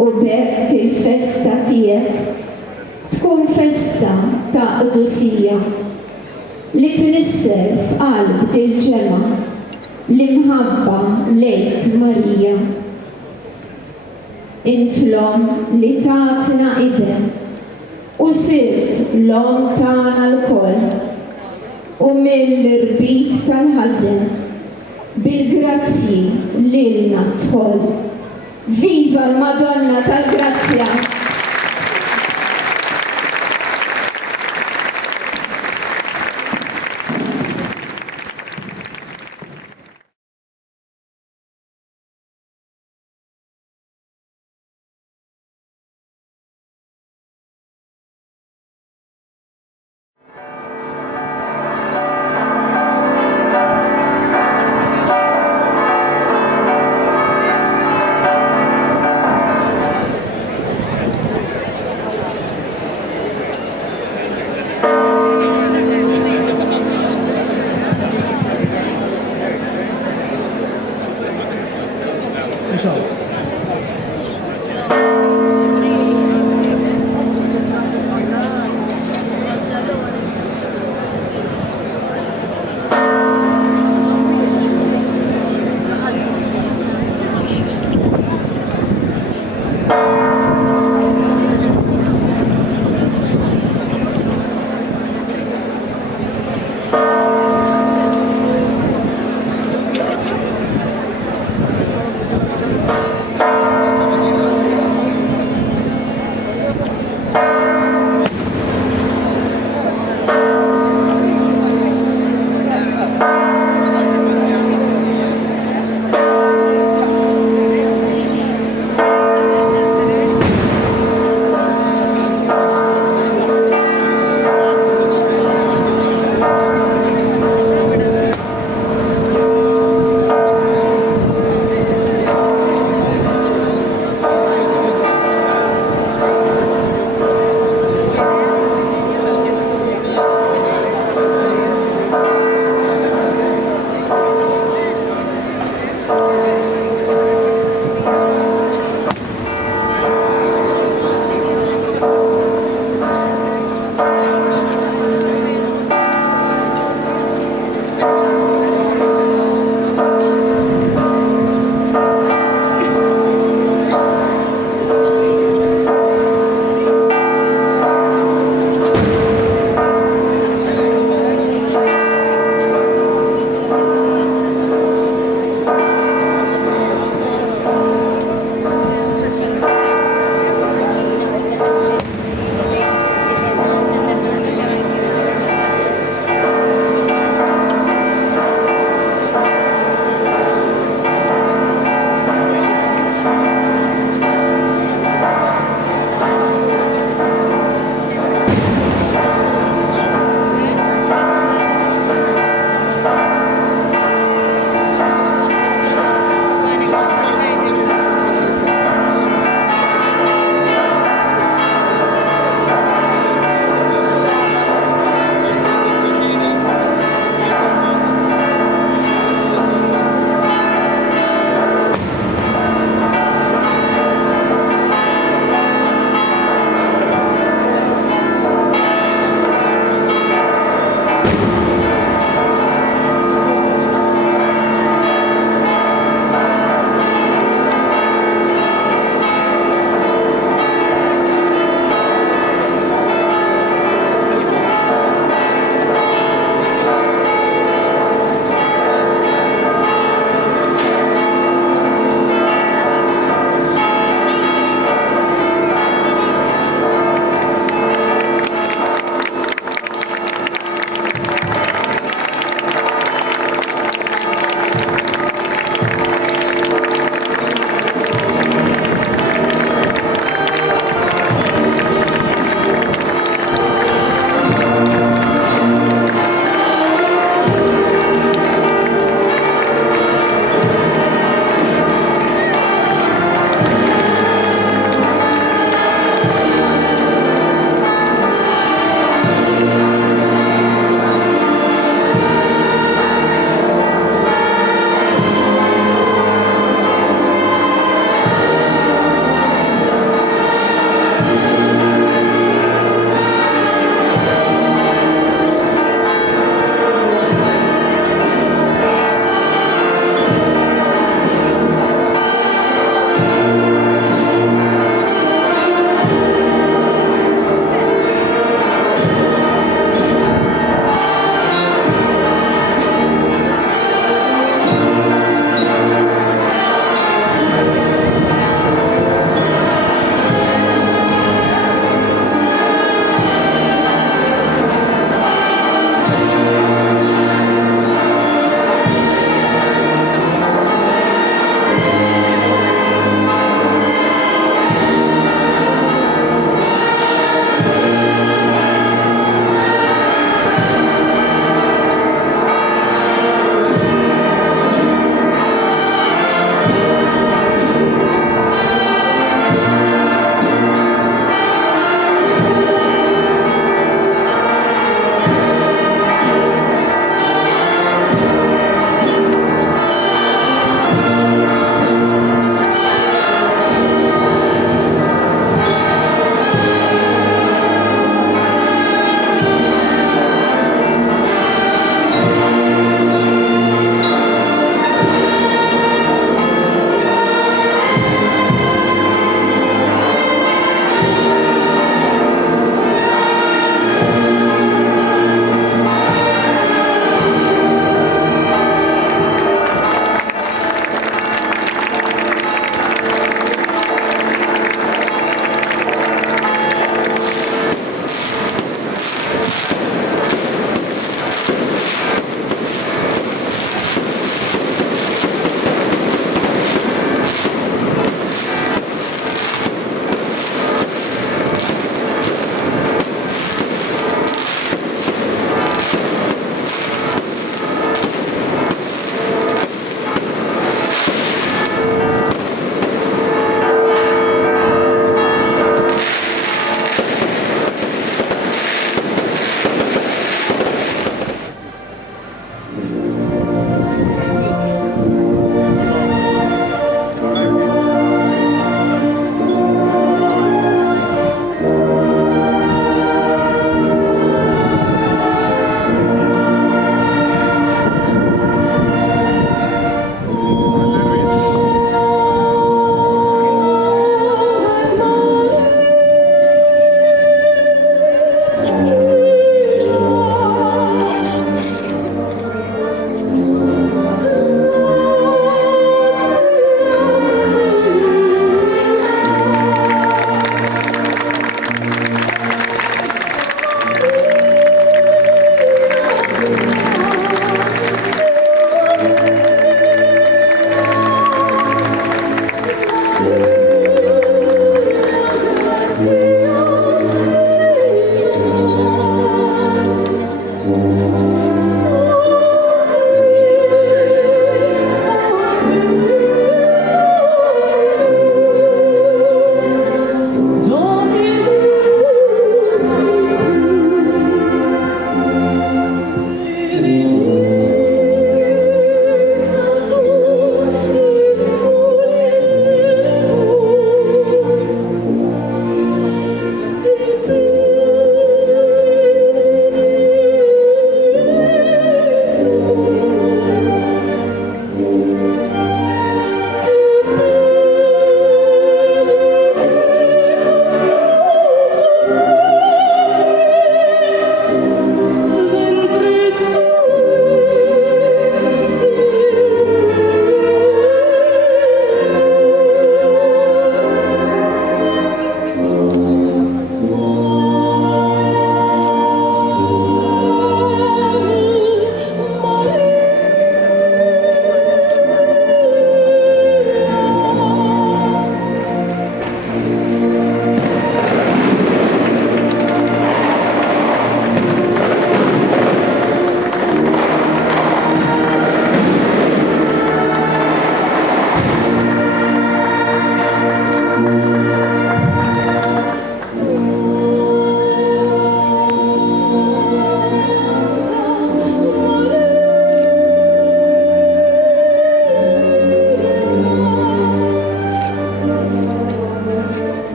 u bekk il-festa tiegħek tkun festa ta' qdusija li tnisser f'qalb il-ġemgħa l-imħabba lejk Marija. Intlom li tatna ibn u sirt l-om tagħna l-koll u mill-irbit tal-ħażen bil-grazzi lilna tħoll. Viva l-Madonna tal-Grazzja!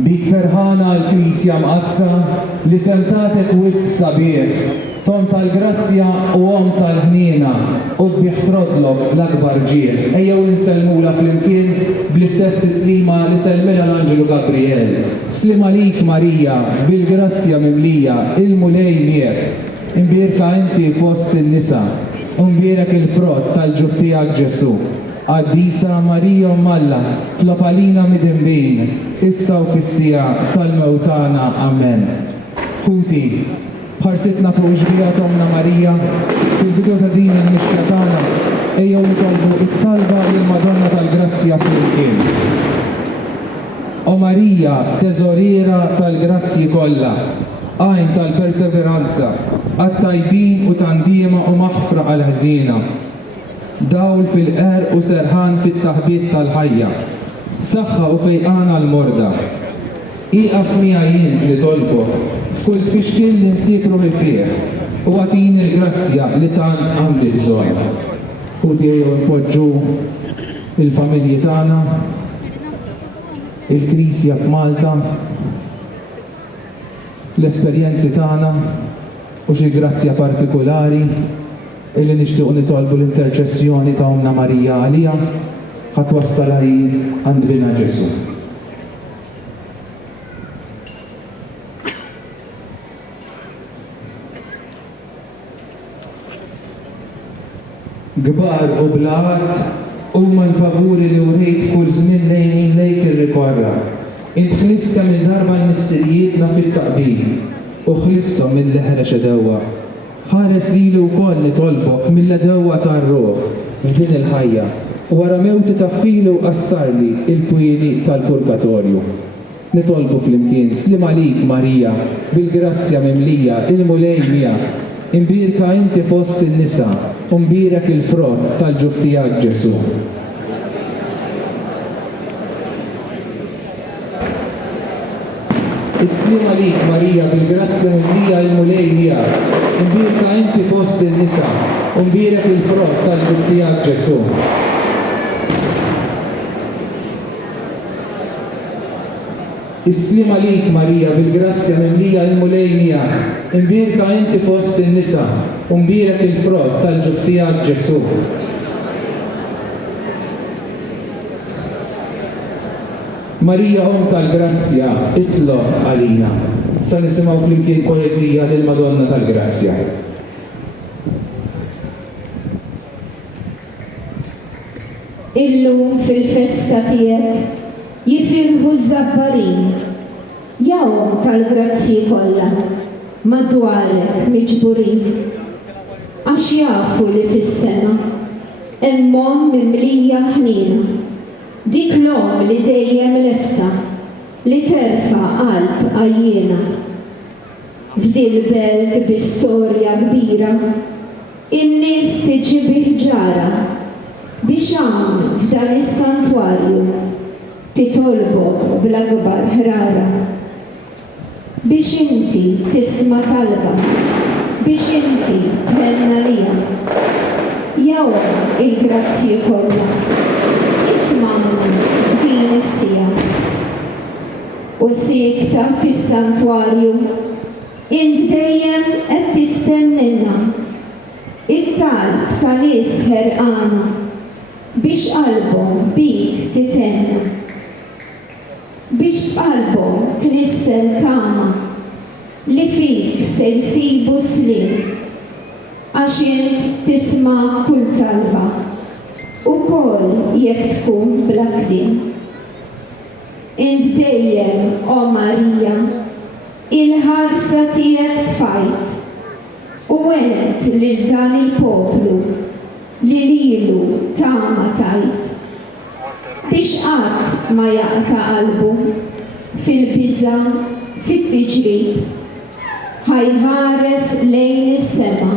Bik ferħana l-Knisja mqazza li semtatek wisq sabiħ, tom tal-grazzja u għom tal-ħnina u biħtrodlok l-akbar ġieħ. Ejjew inselmula fl-imkien bl-istess tislima li selmila l-Anġelu Gabriel. Slima lik Marija, bil-grazzja mimlija, il-mulej miegħek. Imbierka inti fost il-nisa, imbierek il-frott tal-ġuftijak Ġesu. Qaddisa Marija Malla, tlopalina mid-imbin, issa u fissija tal-mewtana. Amen. Ħuti, bħarsitna fuq ġbija Tomna Marija, fil-bidu ta' din il-mixja tagħna, ejjew nitolbu it-talba lill-Madonna tal-Grazzja fil-kien. O Marija, teżoriera tal-grazzi kollha, għajn tal-perseveranza, għat-tajbin u tandiema u maħfra għal-ħżiena, dawl fil-qer u serħan fit-taħbiet tal-ħajja, saħħa u fejqan għal-morda. Iqaf miegħi li tolbok, f'kull tfixkil li nsifru fih u għatini l-grazzja li tant għandi bżonn. U tiegħu npoġġu il-familji tagħna, il-Knisja f'Malta, l-esperjenzi tagħna u xi grazzja partikolari illi nixtiequ nitolbu l-interċessjoni ta' Omna Marija għalija ħadd wassalha għand bina Ġesu. Gbar u blat huma l-favuri li urejt f'kull żmien lejn lejk irrikorra. Int ħlistem il-darba n-missirijietna fit-taqbil u ħlistom mill-leħra xedewwa. Ħares lilu wkoll nitolbok mill-edewwa tar-ruħ f'din il-ħajja u wara mewti taffilu qassarli il-pwieli tal-purgatorju. Nitolbu flimkien slima lik Marija, bil-grazzja mimlija, il-mulej miegħek, imbierka inti fost in-nisa u mbierek il-frott tal-ġuftijak Ġesu. Islima lik Marija, bil-grazzja mimlija, il-mulej miegħek, imbierka inti fost in-nisa u mbierek il-frott tal-ġuftijak Ġesu. Islima lik Marija, bil-grazzja mimlija, il-mulej miegħek, imbierka inti fost in-nisa u mbierek il-frott tal-ġuftijak Ġesu. Marija Om tal-Grazzja, itlob għalina. Sa nisimgħu flimkien poeżija lill-Madonna tal-Grazzja. Illum fil-festa tiegħek jifirħu żabbarin, jawm tal-grazzi kollha madwarek miġburin, għax jafu li fis-sena emmhom mimlija ħnina. Dik l-om li dejjem lesta li terfa' qalb għajjiena. F'dil belt b'istorja kbira, in-nies tiġi biħġara biex hawn f'dan is-santwarju titolbok bl-akbar ħrara. Biex inti tisma' talba, biex inti tħenna lija. Jawm il-grazzi kollha f'din is-sija u sikta fis-santwarju int dejjem qed tistennilna it-talb ta' nies ħerqana biex qalbhom bik titenna, biex b'qalbhom tnissel tama li fik se jsibu sliem għax int tisma' kull talba u koll jekk tkun bla kliem. Int dejjem, o Marija, il-ħarsa tiegħek tfajt u għedt lil dan il-poplu li lilu tama tajt biex qatt ma jaqta' qalbu fil-biża' fit-tiġrib ħajħares lejn is-sema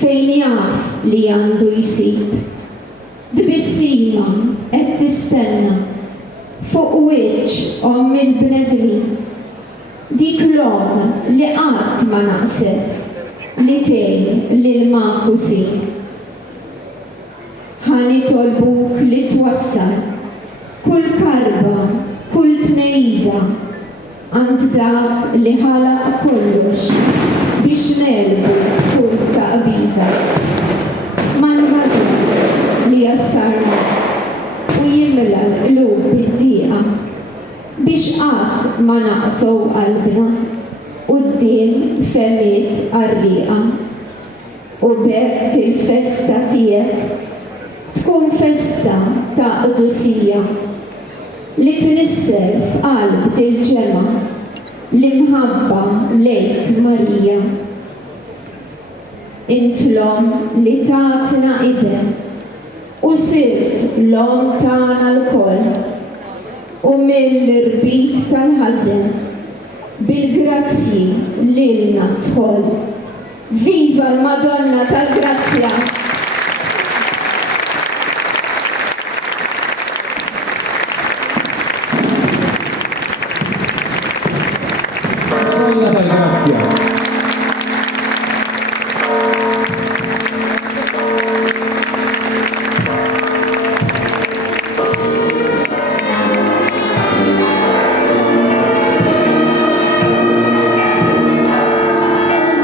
fejn jaf li għandu jsib. Dbissima qed tistenna fuq wiċċ Omm il-bnedmin, dik l-om li qatt ma naqset li tgħin lil Makusin. Ħa nitolbuk li twassal kull karba, kull tnejda għand dak li ħalaq kollox biex nelbu kull taqbida. Mal-ħażen li jassarna u jimla l-qlub bid-dieqa biex qatt ma naqtow qalbna quddiem femiet qarrieqa. U bekk il-festa tiegħek tkun festa ta' qdusija li tnisser f'qalb dil-ġemgħa li mħabba lejk Marija. Int l-om li tatna iben u sirt l-om tagħna l-koll u mill-irbit tal-ħażen bil-grazzi lilna tħoll. Viva l-Madonna tal-Grazzja! Madonna tal-Grazzja.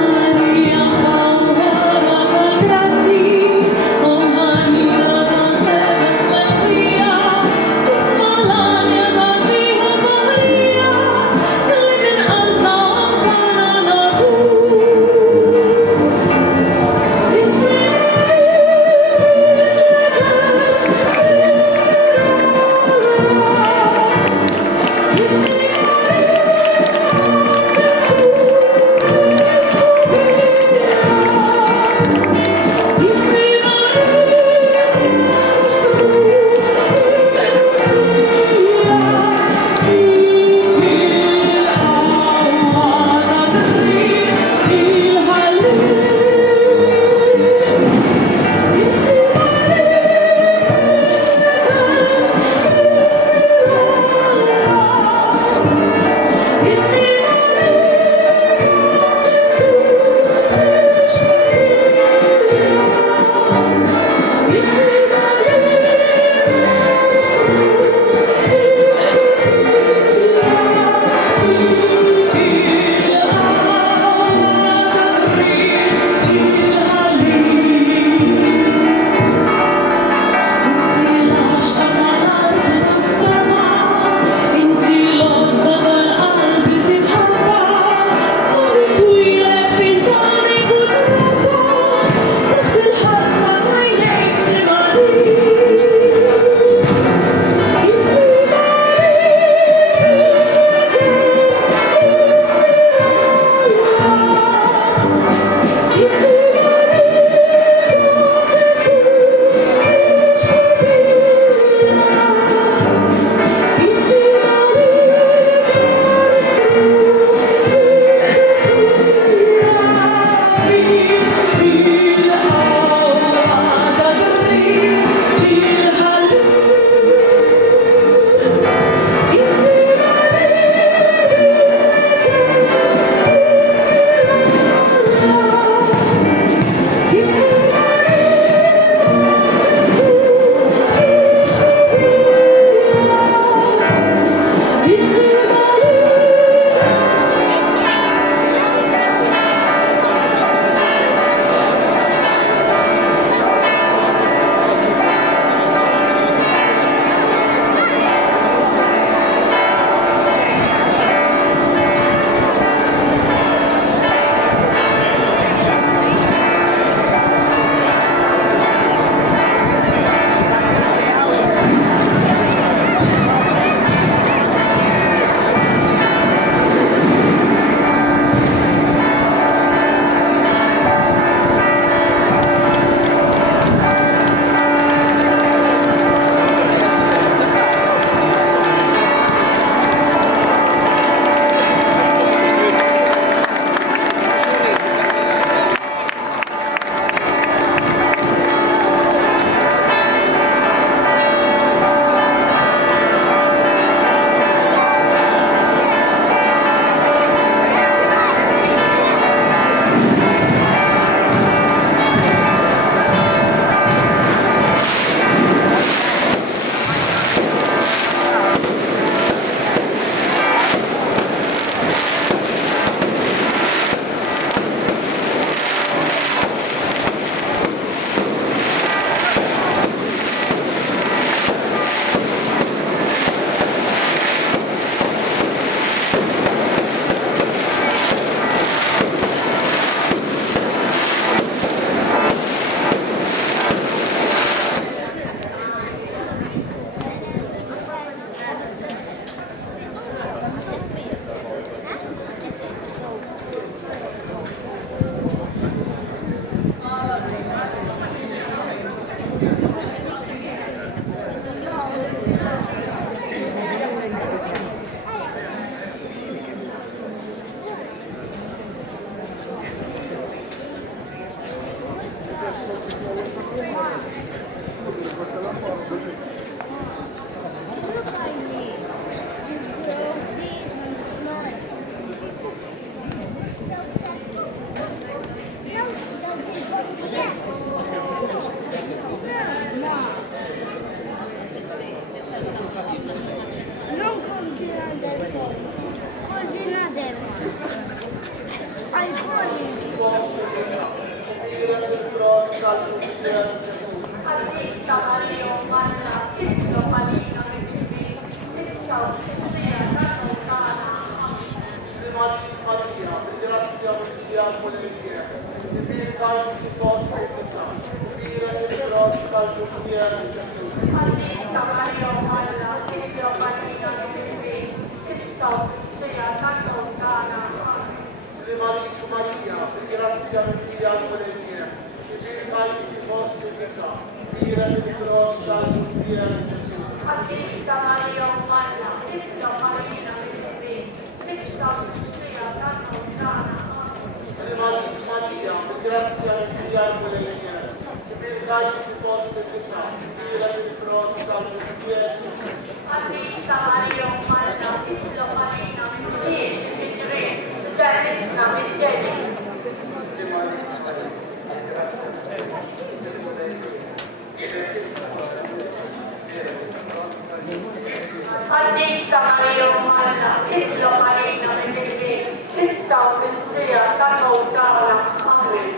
Maria, favore del grazia. Non coordinator phone. Coordinator. iPhone. Artista Mario Manna, Cristo Palino e Bibi, Cristo sia da lontana. Maria, ringrazia Maria con le mie, e per tanti che possa e che sa, dire che però dal giorniere Gesù. Artista Mario Manna, Cristo Palino e Bibi, Cristo sia da lontana. Maria, ringrazia Maria con le mie, e per tanti che possa e che sa, dire che però dal giorniere Gesù. Artista Mario Manna, Cristo Palino e Bibi, Cristo sia da lontana. Maria, ringrazia Maria con le mie, e per tanti che possa e che sa, dire che però dal giorniere Gesù. Artista Mario Manna, Cristo Palino e Bibi, Sterlista Micheli. Artista Mario Manna, Cristo Palino e Bibi, Cristo Messia, da lontana. Amen.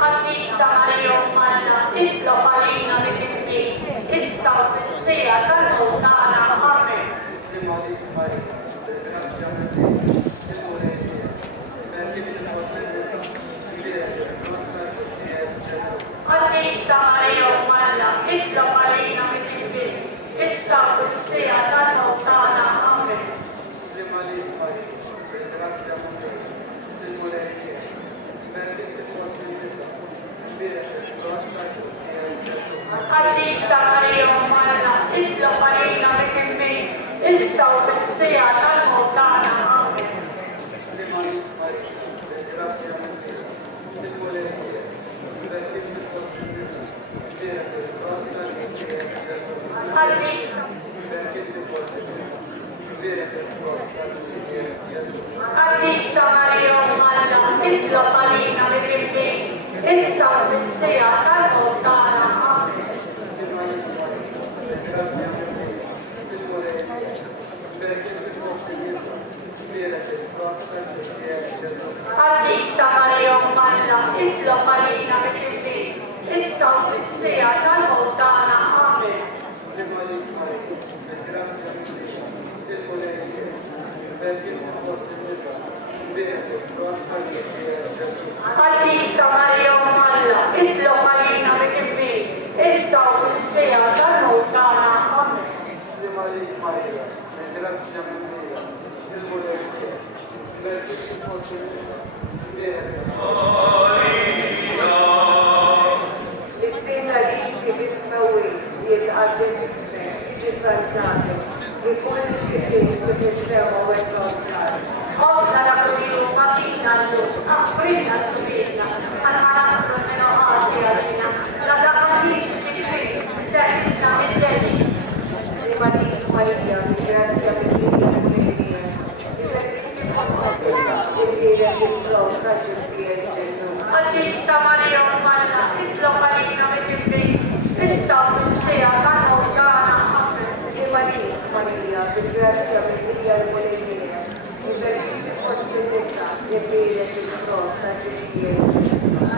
Artista Mario Manna, Cristo Palino e Bibi, Cristo Messia, da lontana. Amen. Artista Mario Manna, Cristo Palino e Bibi, Cristo Messia, da lontana. Amen. Artista Mario Manna, Cristo Palino e Bibi, Cristo Messia, da lontana. Amen. Artista Mario Manna, Cristo Palino e Bibi, Cristo Messia, da lontana. Amen. Artista Mario Manna, Cristo Palino e Bibi, Cristo Messia, da lontana. Amen. Artista Mario Manna, Cristo Palino e Bibi, Cristo Messia, da lontana. Amen. Cosa da quello mattina appena sveglia, all'altro meno asia, la davanti di testa e piedi. Maria, grazie a Artista Mario Manna, Cristo Palino e Bibi, Cristo Messia, da lontana. Amen. Maria, per grazia per pregare con le mie, e per il vostro età, e bere per il nostro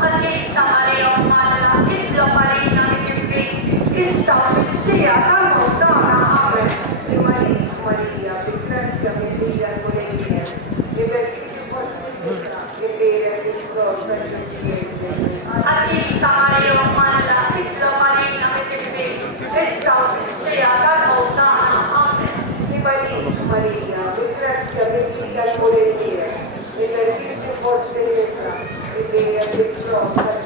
Artista Mario Manna, Cristo Palino e Bibi, Cristo Messia, da lontana. Amen. Maria, per grazia per pregare con le mie, e per il vostro età, e bere per il nostro Artista Mario Manna, Cristo Palino e Bibi, Cristo Messia, da lontana. Amen. Maria, per grazia per pregare con le mie, e per il vostro età, e bere per il nostro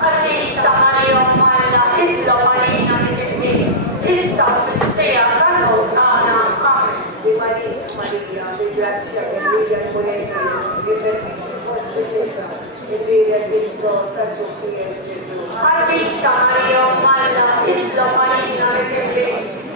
Artista Mario Manna, Cristo Palino e Bibi, Cristo Messia, da lontana. Amen. e viene Cristo Sant'Ofia e Gesù. Artista Maria Umana, Isla Marina, Requebe,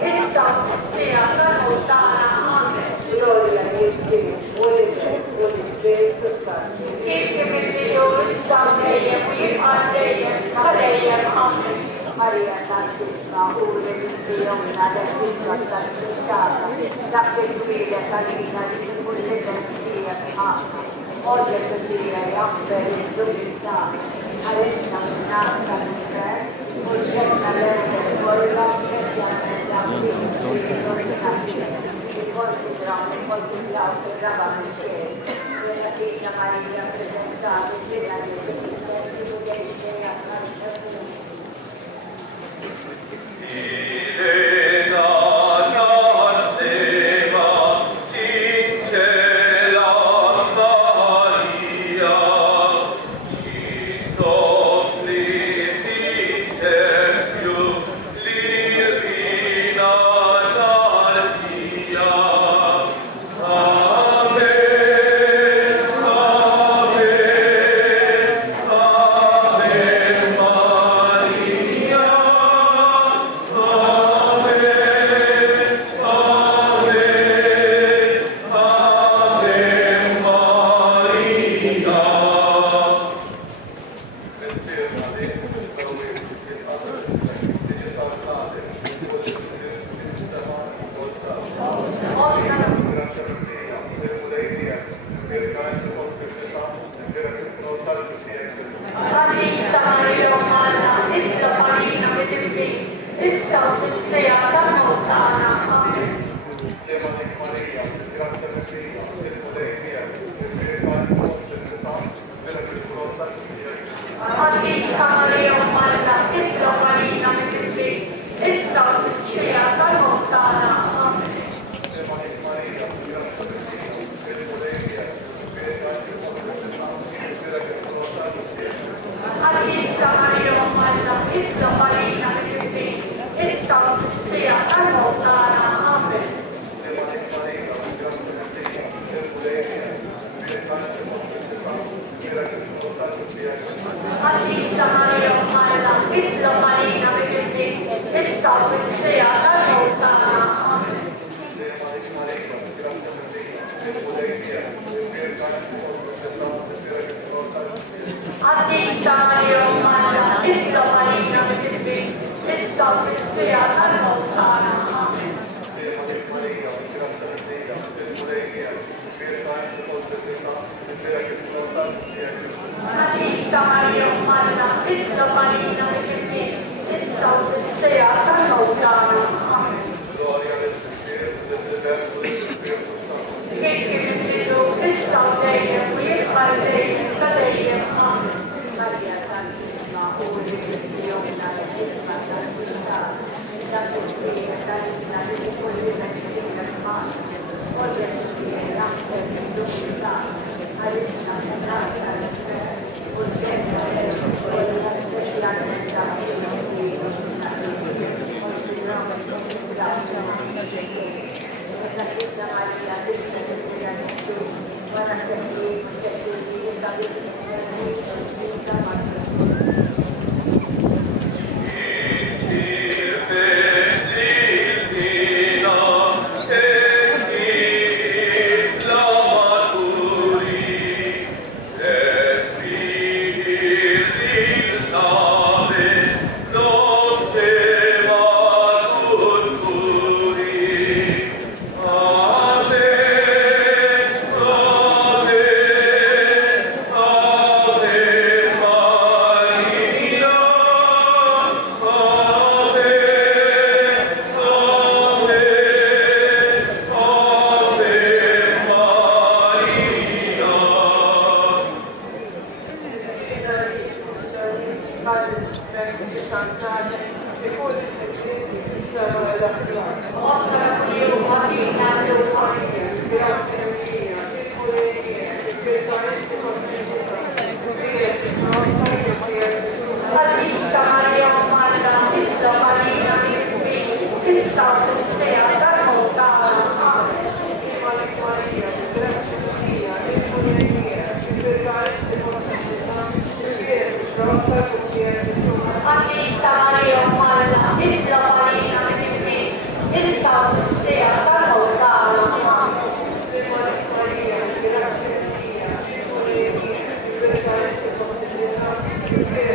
essa sia la lontana, amen. Gloria a Spirito, Holy Spirito Santo. Che Dio sta lei, qui a lei, amen. Maria Santissima, ora di Dio, una del Cristo santificata, da seguire Carina di Giulia Sia che ama, oggi e Sia e Amber e Giubilità, Alessa Minata di te, Oggetto Lente, Volla, Chiamata, e considerando qualche l'altro davanti a te, quella figlia Maria presentata, piena di Gesù, che è a che